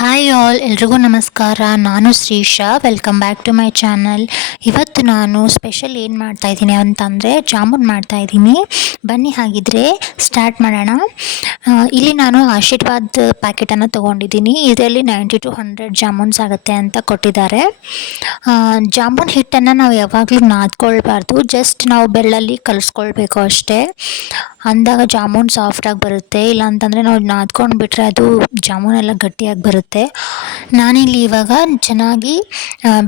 Hi all, ಎಲ್ರಿಗೂ ನಮಸ್ಕಾರ. ನಾನು Shrisha. Welcome back to my channel. ಇವತ್ತು ನಾನು ಸ್ಪೆಷಲ್ ಏನು ಮಾಡ್ತಾಯಿದ್ದೀನಿ ಅಂತಂದರೆ ಜಾಮೂನ್ ಮಾಡ್ತಾಯಿದ್ದೀನಿ. ಬನ್ನಿ ಹಾಗಿದ್ರೆ ಸ್ಟಾರ್ಟ್ ಮಾಡೋಣ. ಇಲ್ಲಿ ನಾನು ಆಶೀರ್ವಾದ್ ಪ್ಯಾಕೆಟನ್ನು ತೊಗೊಂಡಿದ್ದೀನಿ. ಇದರಲ್ಲಿ 90 to 100 ಜಾಮೂನ್ಸ್ ಆಗುತ್ತೆ ಅಂತ ಕೊಟ್ಟಿದ್ದಾರೆ. ಜಾಮೂನ್ ಹಿಟ್ಟನ್ನು ನಾವು ಯಾವಾಗಲೂ ನಾದ್ಕೊಳ್ಬಾರ್ದು, ಜಸ್ಟ್ ನಾವು ಬೆರಳಲ್ಲಿ ಕಲಿಸ್ಕೊಳ್ಬೇಕು ಅಷ್ಟೇ. ಅಂದಾಗ ಜಾಮೂನ್ ಸಾಫ್ಟಾಗಿ ಬರುತ್ತೆ. ಇಲ್ಲ ಅಂತಂದರೆ ನಾವು ನಾದ್ಕೊಂಡು ಬಿಟ್ಟರೆ ಅದು ಜಾಮೂನೆಲ್ಲ ಗಟ್ಟಿಯಾಗಿ ಬರುತ್ತೆ. ನಾನಿಲ್ಲಿ ಇವಾಗ ಚೆನ್ನಾಗಿ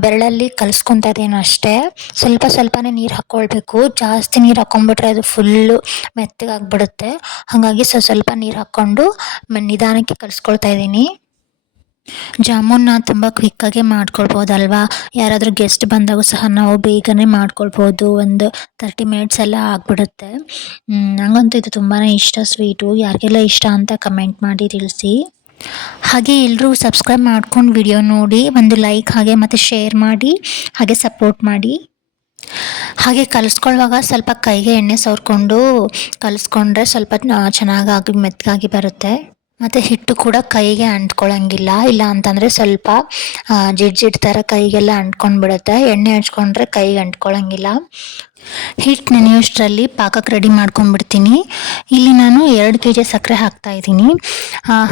ಬೆರಳಲ್ಲಿ ಕಲಿಸ್ಕೊತಾ ಇದ್ದೀನಿ ಅಷ್ಟೇ. ಸ್ವಲ್ಪ ಸ್ವಲ್ಪನೇ ನೀರು ಹಾಕ್ಕೊಳ್ಬೇಕು. ಜಾಸ್ತಿ ನೀರು ಹಾಕ್ಕೊಂಡ್ಬಿಟ್ರೆ ಅದು ಫುಲ್ಲು ಮೆತ್ತಗಾಗಿಬಿಡುತ್ತೆ. ಹಾಗಾಗಿ ಸ್ವಲ್ಪ ನೀರು ಹಾಕ್ಕೊಂಡು ನಿಧಾನಕ್ಕೆ ಕಲಿಸ್ಕೊಳ್ತಾ ಇದ್ದೀನಿ. ಜಾಮೂನ್ನ ತುಂಬ ಕ್ವಿಕ್ಕಾಗೆ ಮಾಡ್ಕೊಳ್ಬೋದಲ್ವಾ. ಯಾರಾದರೂ ಗೆಸ್ಟ್ ಬಂದಾಗೂ ಸಹ ನಾವು ಬೇಗನೆ ಮಾಡ್ಕೊಳ್ಬೋದು. ಒಂದು 30 ಮಿನಿಟ್ಸ್ ಎಲ್ಲ ಆಗಿಬಿಡುತ್ತೆ. ನನಗಂತೂ ಇದು ತುಂಬಾ ಇಷ್ಟ ಸ್ವೀಟು. ಯಾರಿಗೆಲ್ಲ ಇಷ್ಟ ಅಂತ ಕಮೆಂಟ್ ಮಾಡಿ ತಿಳಿಸಿ. ಹಾಗೆ ಎಲ್ಲರೂ ಸಬ್ಸ್ಕ್ರೈಬ್ ಮಾಡ್ಕೊಂಡು ವಿಡಿಯೋ ನೋಡಿ, ಒಂದು ಲೈಕ್ ಹಾಗೆ ಮತ್ತು ಶೇರ್ ಮಾಡಿ, ಹಾಗೆ ಸಪೋರ್ಟ್ ಮಾಡಿ. ಹಾಗೆ ಕಲಿಸ್ಕೊಳ್ಳುವಾಗ ಸ್ವಲ್ಪ ಕೈಗೆ ಎಣ್ಣೆ ಸವರ್ಕೊಂಡು ಕಲಿಸ್ಕೊಂಡ್ರೆ ಸ್ವಲ್ಪ ಚೆನ್ನಾಗಿ ಮೆತ್ತಗಾಗಿ ಬರುತ್ತೆ. ಮತ್ತು ಹಿಟ್ಟು ಕೂಡ ಕೈಗೆ ಅಂಟ್ಕೊಳ್ಳೋಂಗಿಲ್ಲ. ಇಲ್ಲ ಅಂತಂದರೆ ಸ್ವಲ್ಪ ಜಿಡ್ಡು ಥರ ಕೈಗೆಲ್ಲ ಅಂಟ್ಕೊಂಡ್ಬಿಡುತ್ತೆ. ಎಣ್ಣೆ ಹಚ್ಕೊಂಡ್ರೆ ಕೈಗೆ ಅಂಟ್ಕೊಳ್ಳೋಂಗಿಲ್ಲ. ಹಿಟ್ಟು ನೆನೆಯೋಷ್ಟರಲ್ಲಿ ಪಾಕಕ್ಕೆ ರೆಡಿ ಮಾಡ್ಕೊಂಡ್ಬಿಡ್ತೀನಿ. ಇಲ್ಲಿ ನಾನು 2 kg ಸಕ್ಕರೆ ಹಾಕ್ತಾಯಿದ್ದೀನಿ.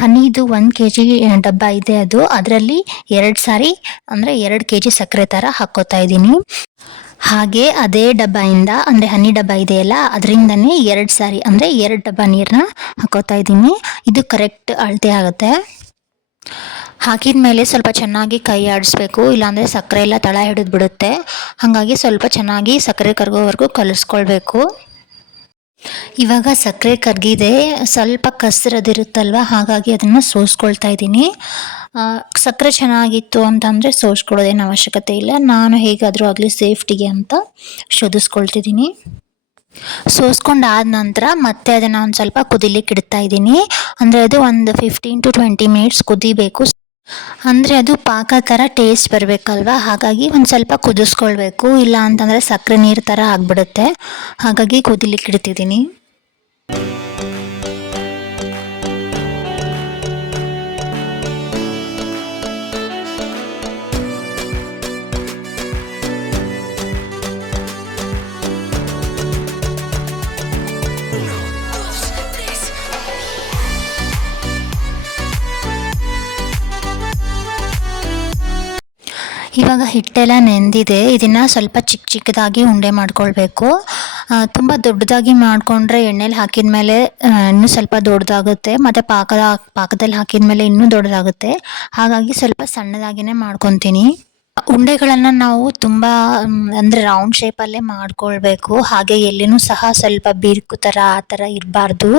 ಹನಿದು 1 kg ಡಬ್ಬ ಇದೆ, ಅದರಲ್ಲಿ 2 ಸಾರಿ ಅಂದರೆ 2 kg ಸಕ್ಕರೆ ಥರ ಹಾಕ್ಕೋತಾ ಇದ್ದೀನಿ. ಹಾಗೆ ಅದೇ ಡಬ್ಬದಿಂದ ಅಂದರೆ ಹನಿ ಡಬ್ಬ ಇದೆಯಲ್ಲ, ಅದರಿಂದನೇ 2 ಸಾರಿ ಅಂದರೆ 2 ಡಬ್ಬ ನೀರನ್ನ ಹಾಕೋತಾ ಇದ್ದೀನಿ. ಇದು ಕರೆಕ್ಟ್ ಅಳತೆ ಆಗುತ್ತೆ. ಹಾಕಿದ ಮೇಲೆ ಸ್ವಲ್ಪ ಚೆನ್ನಾಗಿ ಕೈ ಆಡಿಸ್ಬೇಕು, ಇಲ್ಲಾಂದರೆ ಸಕ್ಕರೆ ಎಲ್ಲ ತಳ ಹಿಡಿದು ಬಿಡುತ್ತೆ. ಹಾಗಾಗಿ ಸ್ವಲ್ಪ ಚೆನ್ನಾಗಿ ಸಕ್ಕರೆ ಕರಗೋವರೆಗೂ ಕಲಿಸ್ಕೊಳ್ಬೇಕು. ಇವಾಗ ಸಕ್ಕರೆ ಕರಗಿದೆ, ಸ್ವಲ್ಪ ಕಸರದಿರುತ್ತಲ್ವ, ಹಾಗಾಗಿ ಅದನ್ನು ಸೋಸ್ಕೊಳ್ತಾ ಇದ್ದೀನಿ. ಸಕ್ಕರೆ ಚೆನ್ನಾಗಿತ್ತು ಅಂತಂದರೆ ಸೋಸ್ಕೊಳ್ಳೋದೇನು ಅವಶ್ಯಕತೆ ಇಲ್ಲ. ನಾನು ಹೇಗಾದರೂ ಆಗಲಿ ಸೇಫ್ಟಿಗೆ ಅಂತ ಶೋಧಿಸ್ಕೊಳ್ತಿದ್ದೀನಿ. ಸೋಸ್ಕೊಂಡಾದ ನಂತರ ಮತ್ತೆ ಅದನ್ನು ಒಂದು ಸ್ವಲ್ಪ ಕುದಿಲಿಕ್ಕೆ ಇಡ್ತಾ ಇದ್ದೀನಿ. ಅಂದರೆ ಅದು ಒಂದು 15 to 20 ಮಿನಿಟ್ಸ್ ಕುದಿಬೇಕು. ಅಂದರೆ ಅದು ಪಾಕ ಥರ ಟೇಸ್ಟ್ ಬರಬೇಕಲ್ವ, ಹಾಗಾಗಿ ಒಂದು ಸ್ವಲ್ಪ ಕುದಿಸ್ಕೊಳ್ಬೇಕು. ಇಲ್ಲ ಅಂತಂದರೆ ಸಕ್ಕರೆ ನೀರು ಥರ ಆಗಿಬಿಡುತ್ತೆ. ಹಾಗಾಗಿ ಕುದಿಲಿಕ್ಕೆ ಇಡ್ತಿದ್ದೀನಿ. ಇವಾಗ ಹಿಟ್ಟೆಲ್ಲ ನೆಂದಿದೆ. ಇದನ್ನು ಸ್ವಲ್ಪ ಚಿಕ್ಕದಾಗಿ ಉಂಡೆ ಮಾಡ್ಕೊಳ್ಬೇಕು. ತುಂಬ ದೊಡ್ಡದಾಗಿ ಮಾಡಿಕೊಂಡ್ರೆ ಎಣ್ಣೆಲಿ ಹಾಕಿದ ಮೇಲೆ ಇನ್ನೂ ಸ್ವಲ್ಪ ದೊಡ್ಡದಾಗುತ್ತೆ, ಮತ್ತು ಪಾಕದಲ್ಲಿ ಹಾಕಿದ ಮೇಲೆ ಇನ್ನೂ ದೊಡ್ಡದಾಗುತ್ತೆ. ಹಾಗಾಗಿ ಸ್ವಲ್ಪ ಸಣ್ಣದಾಗಿಯೇ ಮಾಡ್ಕೊತೀನಿ. ಉಂಡೆಗಳನ್ನು ನಾವು ತುಂಬ ಅಂದರೆ ರೌಂಡ್ ಶೇಪಲ್ಲೇ ಮಾಡ್ಕೊಳ್ಬೇಕು. ಹಾಗೆ ಎಲ್ಲಿನೂ ಸಹ ಸ್ವಲ್ಪ ಬಿರುಕು ಥರ ಆ ಥರ ಇರಬಾರ್ದು.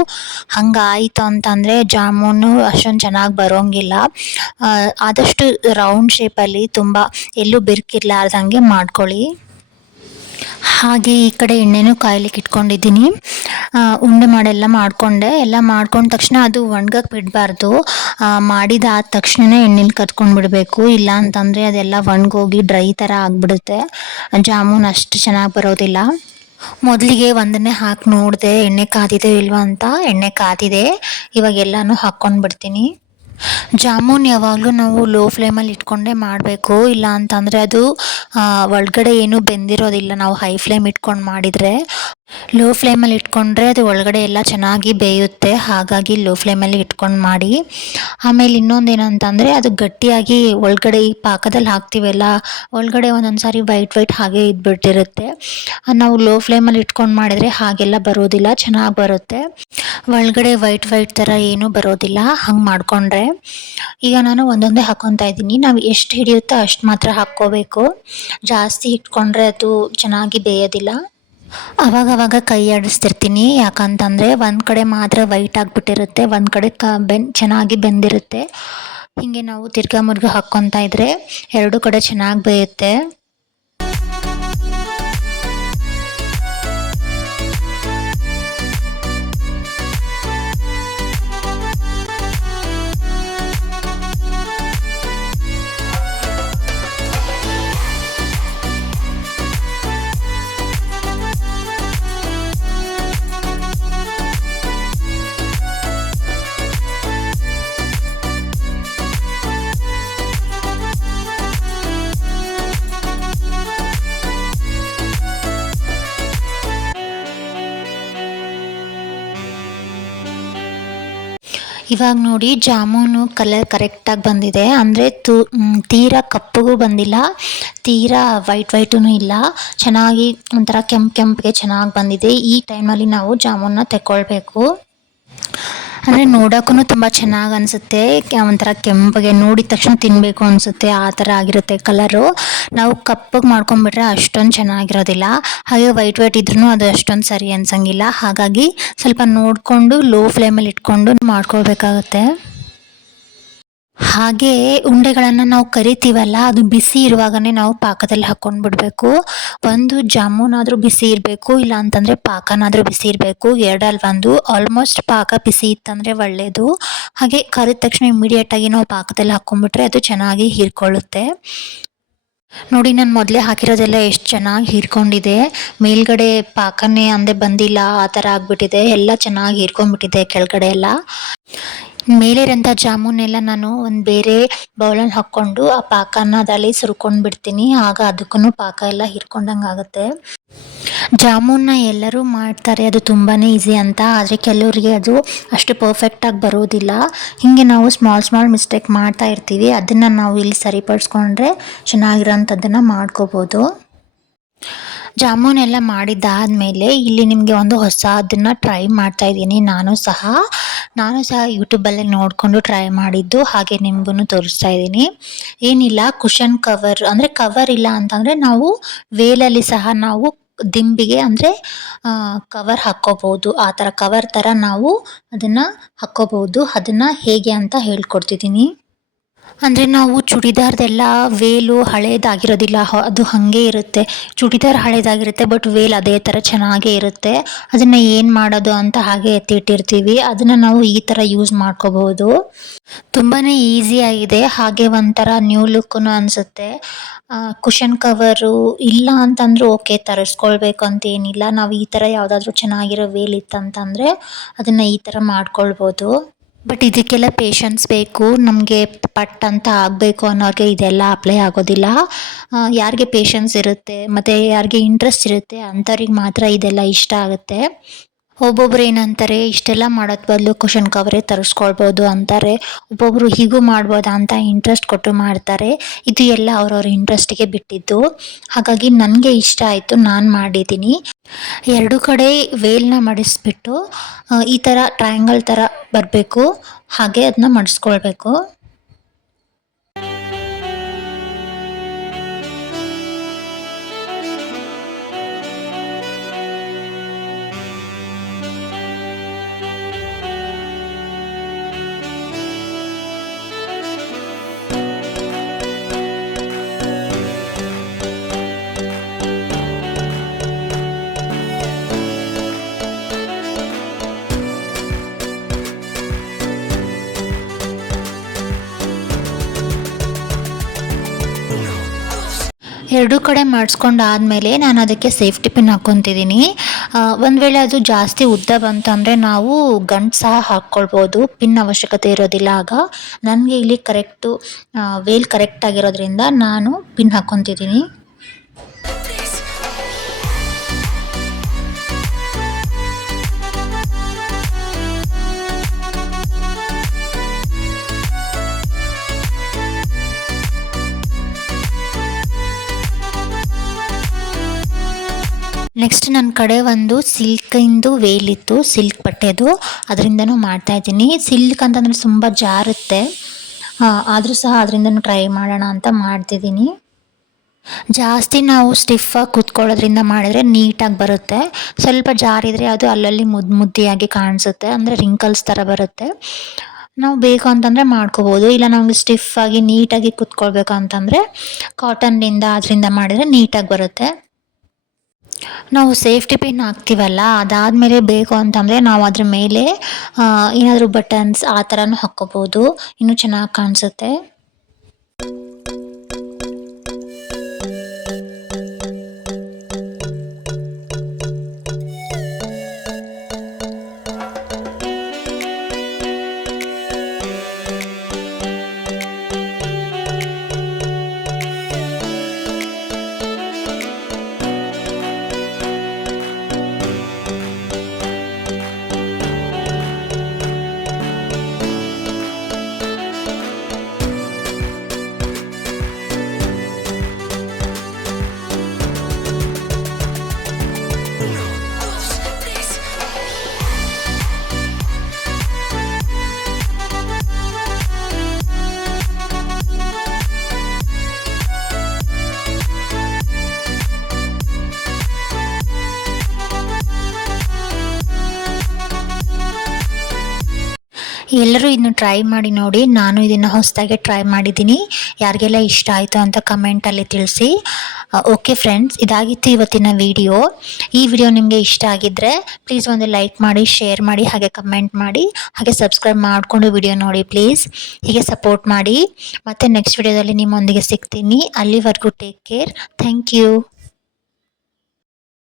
ಹಂಗಾಯಿತು ಅಂತಂದರೆ ಜಾಮೂನು ಅಷ್ಟೊಂದು ಚೆನ್ನಾಗಿ ಬರೋಂಗಿಲ್ಲ. ಆದಷ್ಟು ರೌಂಡ್ ಶೇಪಲ್ಲಿ ತುಂಬ ಎಲ್ಲೂ ಬಿರುಕಿರ್ಲಾರ್ದಂಗೆ ಮಾಡ್ಕೊಳ್ಳಿ. ಹಾಗೆ ಈ ಕಡೆ ಎಣ್ಣೆನೂ ಕಾಯ್ಲಿಕ್ಕೆ ಇಟ್ಕೊಂಡಿದ್ದೀನಿ. ಉಂಡೆ ಮಾಡೆಲ್ಲ ಮಾಡಿಕೊಂಡೆ. ಎಲ್ಲ ಮಾಡ್ಕೊಂಡ ತಕ್ಷಣ ಅದು ಒಣಗಕ್ಕೆ ಬಿಡಬಾರ್ದು. ಮಾಡಿದಾದ ತಕ್ಷಣವೇ ಎಣ್ಣೆಲಿ ಕರ್ಕೊಂಡು ಬಿಡಬೇಕು. ಇಲ್ಲ ಅಂತಂದರೆ ಅದೆಲ್ಲ ಒಣಗೋಗಿ ಡ್ರೈ ಥರ ಆಗಿಬಿಡುತ್ತೆ. ಜಾಮೂನ್ ಅಷ್ಟು ಚೆನ್ನಾಗಿ ಬರೋದಿಲ್ಲ. ಮೊದಲಿಗೆ ಒಂದನ್ನೇ ಹಾಕಿ ನೋಡಿದೆ ಎಣ್ಣೆ ಕಾದಿದೆ ಇಲ್ವಾ ಅಂತ. ಎಣ್ಣೆ ಕಾದಿದೆ. ಇವಾಗ ಎಲ್ಲನೂ ಹಾಕ್ಕೊಂಡು ಬಿಡ್ತೀನಿ. ಜಾಮೂನ್ ಯಾವಾಗಲೂ ನಾವು ಲೋ ಫ್ಲೇಮಲ್ಲಿ ಇಟ್ಕೊಂಡೇ ಮಾಡಬೇಕು. ಇಲ್ಲ ಅಂತಂದರೆ ಅದು ಒಳಗಡೆ ಏನೂ ಬೆಂದಿರೋದಿಲ್ಲ. ನಾವು ಹೈ ಫ್ಲೇಮ್ ಇಟ್ಕೊಂಡು ಮಾಡಿದರೆ, ಲೋ ಫ್ಲೇಮಲ್ಲಿ ಇಟ್ಕೊಂಡ್ರೆ ಅದು ಒಳಗಡೆ ಎಲ್ಲ ಚೆನ್ನಾಗಿ ಬೇಯುತ್ತೆ. ಹಾಗಾಗಿ ಲೋ ಫ್ಲೇಮಲ್ಲಿ ಇಟ್ಕೊಂಡು ಮಾಡಿ. ಆಮೇಲೆ ಇನ್ನೊಂದೇನಂತಂದರೆ ಅದು ಗಟ್ಟಿಯಾಗಿ ಒಳಗಡೆ ಈ ಪಾಕದಲ್ಲಿ ಹಾಕ್ತೀವಲ್ಲ, ಒಳಗಡೆ ಒಂದೊಂದು ಸಾರಿ ವೈಟ್ ಹಾಗೆ ಇದ್ಬಿಟ್ಟಿರುತ್ತೆ. ನಾವು ಲೋ ಫ್ಲೇಮಲ್ಲಿ ಇಟ್ಕೊಂಡು ಮಾಡಿದರೆ ಹಾಗೆಲ್ಲ ಬರೋದಿಲ್ಲ, ಚೆನ್ನಾಗಿ ಬರುತ್ತೆ. ಒಳಗಡೆ ವೈಟ್ ಥರ ಏನೂ ಬರೋದಿಲ್ಲ ಹಂಗೆ ಮಾಡಿಕೊಂಡ್ರೆ. ಈಗ ನಾನು ಒಂದೊಂದೇ ಹಾಕ್ಕೊತಾ ಇದ್ದೀನಿ. ನಾವು ಎಷ್ಟು ಹಿಡಿಯುತ್ತೋ ಅಷ್ಟು ಮಾತ್ರ ಹಾಕ್ಕೋಬೇಕು. ಜಾಸ್ತಿ ಇಟ್ಕೊಂಡ್ರೆ ಅದು ಚೆನ್ನಾಗಿ ಬೇಯೋದಿಲ್ಲ. ಆವಾಗವಾಗ ಕೈ ಆಡಿಸ್ತಿರ್ತೀನಿ. ಯಾಕಂತಂದರೆ ಒಂದು ಕಡೆ ಮಾತ್ರ ವೈಟ್ ಆಗಿಬಿಟ್ಟಿರುತ್ತೆ, ಒಂದು ಕಡೆ ಚೆನ್ನಾಗಿ ಬೆಂದಿರುತ್ತೆ. ಹೀಗೆ ನಾವು ತಿರ್ಗಾ ಮುರ್ಗ ಹಾಕ್ಕೊತಾ ಇದ್ದರೆ 2 ಕಡೆ ಚೆನ್ನಾಗಿ ಬೇಯುತ್ತೆ. ಇವಾಗ ನೋಡಿ ಜಾಮೂನು ಕಲರ್ ಕರೆಕ್ಟಾಗಿ ಬಂದಿದೆ. ಅಂದರೆ ತೀರಾ ಕಪ್ಪಗೂ ಬಂದಿಲ್ಲ, ತೀರಾ ವೈಟೂ ಇಲ್ಲ. ಚೆನ್ನಾಗಿ ಒಂಥರ ಕೆಂಪಿಗೆ ಚೆನ್ನಾಗಿ ಬಂದಿದೆ. ಈ ಟೈಮಲ್ಲಿ ನಾವು ಜಾಮೂನ್ನ ತೆಕ್ಕೊಳ್ಬೇಕು. ಅಂದರೆ ನೋಡೋಕ್ಕೂ ತುಂಬ ಚೆನ್ನಾಗಿ ಅನಿಸುತ್ತೆ. ಒಂಥರ ಕೆಂಪಗೆ ನೋಡಿದ ತಕ್ಷಣ ತಿನ್ನಬೇಕು ಅನಿಸುತ್ತೆ, ಆ ಥರ ಆಗಿರುತ್ತೆ ಕಲರು. ನಾವು ಕಪ್ಪಗೆ ಮಾಡ್ಕೊಂಬಿಟ್ರೆ ಅಷ್ಟೊಂದು ಚೆನ್ನಾಗಿರೋದಿಲ್ಲ. ಹಾಗೆ ವೈಟ್ ಇದ್ರೂ ಅದು ಅಷ್ಟೊಂದು ಸರಿ ಅನ್ಸಂಗಿಲ್ಲ. ಹಾಗಾಗಿ ಸ್ವಲ್ಪ ನೋಡಿಕೊಂಡು ಲೋ ಫ್ಲೇಮಲ್ಲಿ ಇಟ್ಕೊಂಡು ಮಾಡ್ಕೊಳ್ಬೇಕಾಗತ್ತೆ. ಹಾಗೆ ಉಂಡೆಗಳನ್ನು ನಾವು ಕರಿತೀವಲ್ಲ, ಅದು ಬಿಸಿ ಇರುವಾಗಲೇ ನಾವು ಪಾಕದಲ್ಲಿ ಹಾಕ್ಕೊಂಡು ಬಿಡಬೇಕು. ಒಂದು ಜಾಮೂನಾದರೂ ಬಿಸಿ ಇರಬೇಕು, ಇಲ್ಲ ಅಂತಂದರೆ ಪಾಕನಾದರೂ ಬಿಸಿ ಇರಬೇಕು. ಎರಡಲ್ಲಿ ಒಂದು. ಆಲ್ಮೋಸ್ಟ್ ಪಾಕ ಬಿಸಿ ಇತ್ತಂದರೆ ಒಳ್ಳೆಯದು. ಹಾಗೆ ಕರಿದ ತಕ್ಷಣ ಇಮಿಡಿಯೇಟಾಗಿ ನಾವು ಪಾಕದಲ್ಲಿ ಹಾಕ್ಕೊಂಡ್ಬಿಟ್ರೆ ಅದು ಚೆನ್ನಾಗಿ ಹೀರ್ಕೊಳ್ಳುತ್ತೆ. ನೋಡಿ, ನಾನು ಮೊದಲೇ ಹಾಕಿರೋದೆಲ್ಲ ಎಷ್ಟು ಚೆನ್ನಾಗಿ ಹೀರ್ಕೊಂಡಿದೆ. ಮೇಲ್ಗಡೆ ಪಾಕನೇ ಅಂದೆ ಬಂದಿಲ್ಲ, ಆ ಥರ ಆಗಿಬಿಟ್ಟಿದೆ. ಎಲ್ಲ ಚೆನ್ನಾಗಿ ಹೀರ್ಕೊಂಡ್ಬಿಟ್ಟಿದೆ ಕೆಳಗಡೆ ಎಲ್ಲ. ಮೇಲೆ ಇರೋಂಥ ಜಾಮೂನೆಲ್ಲ ನಾನು ಒಂದು ಬೇರೆ ಬೌಲಲ್ಲಿ ಹಾಕ್ಕೊಂಡು ಆ ಪಾಕನ ಅದರಲ್ಲಿ ಸುರ್ಕೊಂಡು ಬಿಡ್ತೀನಿ. ಆಗ ಅದಕ್ಕೂ ಪಾಕ ಎಲ್ಲ ಹೀರ್ಕೊಂಡಂಗೆ ಆಗುತ್ತೆ. ಜಾಮೂನ್ನ ಎಲ್ಲರೂ ಮಾಡ್ತಾರೆ, ಅದು ತುಂಬಾ ಈಸಿ ಅಂತ. ಆದರೆ ಕೆಲವರಿಗೆ ಅದು ಅಷ್ಟು ಪರ್ಫೆಕ್ಟಾಗಿ ಬರೋದಿಲ್ಲ. ಹೀಗೆ ನಾವು ಸ್ಮಾಲ್ ಮಿಸ್ಟೇಕ್ ಮಾಡ್ತಾ ಇರ್ತೀವಿ. ಅದನ್ನು ನಾವು ಇಲ್ಲಿ ಸರಿಪಡಿಸ್ಕೊಂಡ್ರೆ ಚೆನ್ನಾಗಿರೋಂಥದ್ದನ್ನು ಮಾಡ್ಕೋಬೋದು. ಜಾಮೂನೆಲ್ಲ ಮಾಡಿದ್ದಾದಮೇಲೆ ಇಲ್ಲಿ ನಿಮಗೆ ಒಂದು ಹೊಸದನ್ನು ಟ್ರೈ ಮಾಡ್ತಾಯಿದ್ದೀನಿ. ನಾನು ಸಹ ಯೂಟ್ಯೂಬಲ್ಲೇ ನೋಡಿಕೊಂಡು ಟ್ರೈ ಮಾಡಿದ್ದು, ಹಾಗೆ ನಿಮಗೂ ತೋರಿಸ್ತಾ ಇದ್ದೀನಿ. ಏನಿಲ್ಲ, ಕುಷನ್ ಕವರ್ ಅಂದರೆ ಕವರ್ ಇಲ್ಲ ಅಂತಂದರೆ ನಾವು ವೇಲಲ್ಲಿ ಸಹ ನಾವು ದಿಂಬಿಗೆ ಅಂದರೆ ಕವರ್ ಹಾಕ್ಕೋಬೋದು. ಆ ಥರ ಕವರ್ ಥರ ನಾವು ಅದನ್ನು ಹಾಕ್ಕೋಬೋದು. ಅದನ್ನು ಹೇಗೆ ಅಂತ ಹೇಳ್ಕೊಡ್ತಿದ್ದೀನಿ. ಅಂದರೆ ನಾವು ಚೂಡಿದಾರ್ದೆಲ್ಲ ವೇಲು ಹಳೇದಾಗಿರೋದಿಲ್ಲ, ಅದು ಹಾಗೆ ಇರುತ್ತೆ. ಚೂಡಿದಾರ್ ಹಳೇದಾಗಿರುತ್ತೆ, ಬಟ್ ವೇಲ್ ಅದೇ ಥರ ಚೆನ್ನಾಗೇ ಇರುತ್ತೆ. ಅದನ್ನು ಏನು ಮಾಡೋದು ಅಂತ ಹಾಗೆ ಎತ್ತಿಟ್ಟಿರ್ತೀವಿ. ಅದನ್ನು ನಾವು ಈ ಥರ ಯೂಸ್ ಮಾಡ್ಕೋಬೋದು. ತುಂಬಾ ಈಸಿಯಾಗಿದೆ. ಹಾಗೆ ಒಂಥರ ನ್ಯೂ ಲುಕ್ಕೂ ಅನಿಸುತ್ತೆ. ಕುಷನ್ ಕವರು ಇಲ್ಲ ಅಂತಂದರೂ ಓಕೆ, ತರಿಸ್ಕೊಳ್ಬೇಕು ಅಂತೇನಿಲ್ಲ. ನಾವು ಈ ಥರ ಯಾವುದಾದ್ರೂ ಚೆನ್ನಾಗಿರೋ ವೇಲ್ ಇತ್ತಂತಂದರೆ ಅದನ್ನು ಈ ಥರ ಮಾಡ್ಕೊಳ್ಬೋದು. ಬಟ್ ಇದಕ್ಕೆಲ್ಲ ಪೇಷನ್ಸ್ ಬೇಕು. ನಮಗೆ ಪಟ್ ಅಂತ ಆಗಬೇಕು ಅನ್ನೋರಿಗೆ ಇದೆಲ್ಲ ಅಪ್ಲೈ ಆಗೋದಿಲ್ಲ. ಯಾರಿಗೆ ಪೇಷನ್ಸ್ ಇರುತ್ತೆ ಮತ್ತು ಯಾರಿಗೆ ಇಂಟ್ರೆಸ್ಟ್ ಇರುತ್ತೆ ಅಂಥವ್ರಿಗೆ ಮಾತ್ರ ಇದೆಲ್ಲ ಇಷ್ಟ ಆಗುತ್ತೆ. ಒಬ್ಬೊಬ್ರು ಏನಂತಾರೆ, ಇಷ್ಟೆಲ್ಲ ಮಾಡೋದು ಬದಲು ಕುಷನ್ ಕವರೇ ತರಿಸ್ಕೊಳ್ಬೋದು ಅಂತಾರೆ. ಒಬ್ಬೊಬ್ಬರು ಹೀಗೂ ಮಾಡ್ಬೋದಾ ಅಂತ ಇಂಟ್ರೆಸ್ಟ್ ಕೊಟ್ಟು ಮಾಡ್ತಾರೆ. ಇದು ಎಲ್ಲ ಅವ್ರವ್ರ ಇಂಟ್ರೆಸ್ಟಿಗೆ ಬಿಟ್ಟಿದ್ದು. ಹಾಗಾಗಿ ನನಗೆ ಇಷ್ಟ ಆಯಿತು, ನಾನು ಮಾಡಿದ್ದೀನಿ. ಎರಡು ಕಡೆ ವೇಲ್ನ ಮಡಿಸ್ಬಿಟ್ಟು ಈ ಥರ ಟ್ರಯಾಂಗಲ್ ಥರ ಬರಬೇಕು. ಹಾಗೆ ಅದನ್ನ ಮಡಿಸ್ಕೊಳ್ಬೇಕು. ಎರಡೂ ಕಡೆ ಮಾಡಿಸ್ಕೊಂಡಾದಮೇಲೆ ನಾನು ಅದಕ್ಕೆ ಸೇಫ್ಟಿ ಪಿನ್ ಹಾಕ್ಕೊತಿದ್ದೀನಿ. ಒಂದು ವೇಳೆ ಅದು ಜಾಸ್ತಿ ಉದ್ದ ಬಂತಂದರೆ ನಾವು ಗಂಟು ಸಹ ಹಾಕ್ಕೊಳ್ಬೋದು, ಪಿನ್ ಅವಶ್ಯಕತೆ ಇರೋದಿಲ್ಲ. ಆಗ ನನಗೆ ಇಲ್ಲಿ ಕರೆಕ್ಟು ವೇಲ್ ಕರೆಕ್ಟಾಗಿರೋದ್ರಿಂದ ನಾನು ಪಿನ್ ಹಾಕ್ಕೊತಿದ್ದೀನಿ. ನೆಕ್ಸ್ಟ್ ನನ್ನ ಕಡೆ ಒಂದು ಸಿಲ್ಕಿಂದು ವೇಲಿತ್ತು, ಸಿಲ್ಕ್ ಬಟ್ಟೆದು, ಅದರಿಂದನೂ ಮಾಡ್ತಾಯಿದ್ದೀನಿ. ಸಿಲ್ಕ್ ಅಂತಂದರೆ ತುಂಬ ಜಾರುತ್ತೆ, ಆದರೂ ಸಹ ಅದರಿಂದನೂ ಟ್ರೈ ಮಾಡೋಣ ಅಂತ ಮಾಡ್ತಿದ್ದೀನಿ. ಜಾಸ್ತಿ ನಾವು ಸ್ಟಿಫಾಗಿ ಕೂತ್ಕೊಳ್ಳೋದ್ರಿಂದ ಮಾಡಿದ್ರೆ ನೀಟಾಗಿ ಬರುತ್ತೆ. ಸ್ವಲ್ಪ ಜಾರಿದರೆ ಅದು ಅಲ್ಲಲ್ಲಿ ಮುದ್ದೆಯಾಗಿ ಕಾಣಿಸುತ್ತೆ, ಅಂದರೆ ರಿಂಕಲ್ಸ್ ಥರ ಬರುತ್ತೆ. ನಾವು ಬೇಕು ಅಂತಂದರೆ ಮಾಡ್ಕೋಬೋದು. ಇಲ್ಲ ನಮಗೆ ಸ್ಟಿಫಾಗಿ ನೀಟಾಗಿ ಕೂತ್ಕೊಳ್ಬೇಕು ಅಂತಂದರೆ ಕಾಟನ್ನಿಂದ ಅದರಿಂದ ಮಾಡಿದರೆ ನೀಟಾಗಿ ಬರುತ್ತೆ. ನಾವು ಸೇಫ್ಟಿ ಪಿನ್ ಹಾಕ್ತೀವಲ್ಲ, ಅದಾದಮೇಲೆ ಬೇಕು ಅಂತಂದರೆ ನಾವು ಅದ್ರ ಮೇಲೆ ಏನಾದರೂ ಬಟನ್ಸ್ ಆ ಥರನೂ ಹಾಕ್ಕೋಬೋದು, ಇನ್ನೂ ಚೆನ್ನಾಗಿ ಕಾಣಿಸುತ್ತೆ. ಎಲ್ಲರೂ ಇದನ್ನು ಟ್ರೈ ಮಾಡಿ ನೋಡಿ. ನಾನು ಇದನ್ನು ಹೊಸದಾಗಿ ಟ್ರೈ ಮಾಡಿದ್ದೀನಿ. ಯಾರಿಗೆಲ್ಲ ಇಷ್ಟ ಆಯಿತು ಅಂತ ಕಮೆಂಟಲ್ಲಿ ತಿಳಿಸಿ. ಓಕೆ ಫ್ರೆಂಡ್ಸ್, ಇದಾಗಿತ್ತು ಇವತ್ತಿನ ವಿಡಿಯೋ. ಈ ವಿಡಿಯೋ ನಿಮಗೆ ಇಷ್ಟ ಆಗಿದ್ದರೆ ಪ್ಲೀಸ್ ಒಂದು ಲೈಕ್ ಮಾಡಿ, ಶೇರ್ ಮಾಡಿ, ಹಾಗೆ ಕಮೆಂಟ್ ಮಾಡಿ, ಹಾಗೆ ಸಬ್ಸ್ಕ್ರೈಬ್ ಮಾಡಿಕೊಂಡು ವಿಡಿಯೋ ನೋಡಿ ಪ್ಲೀಸ್. ಹೀಗೆ ಸಪೋರ್ಟ್ ಮಾಡಿ. ಮತ್ತೆ ನೆಕ್ಸ್ಟ್ ವಿಡಿಯೋದಲ್ಲಿ ನಿಮ್ಮೊಂದಿಗೆ ಸಿಗ್ತೀನಿ. ಅಲ್ಲಿವರೆಗೂ ಟೇಕ್ ಕೇರ್. Thank you.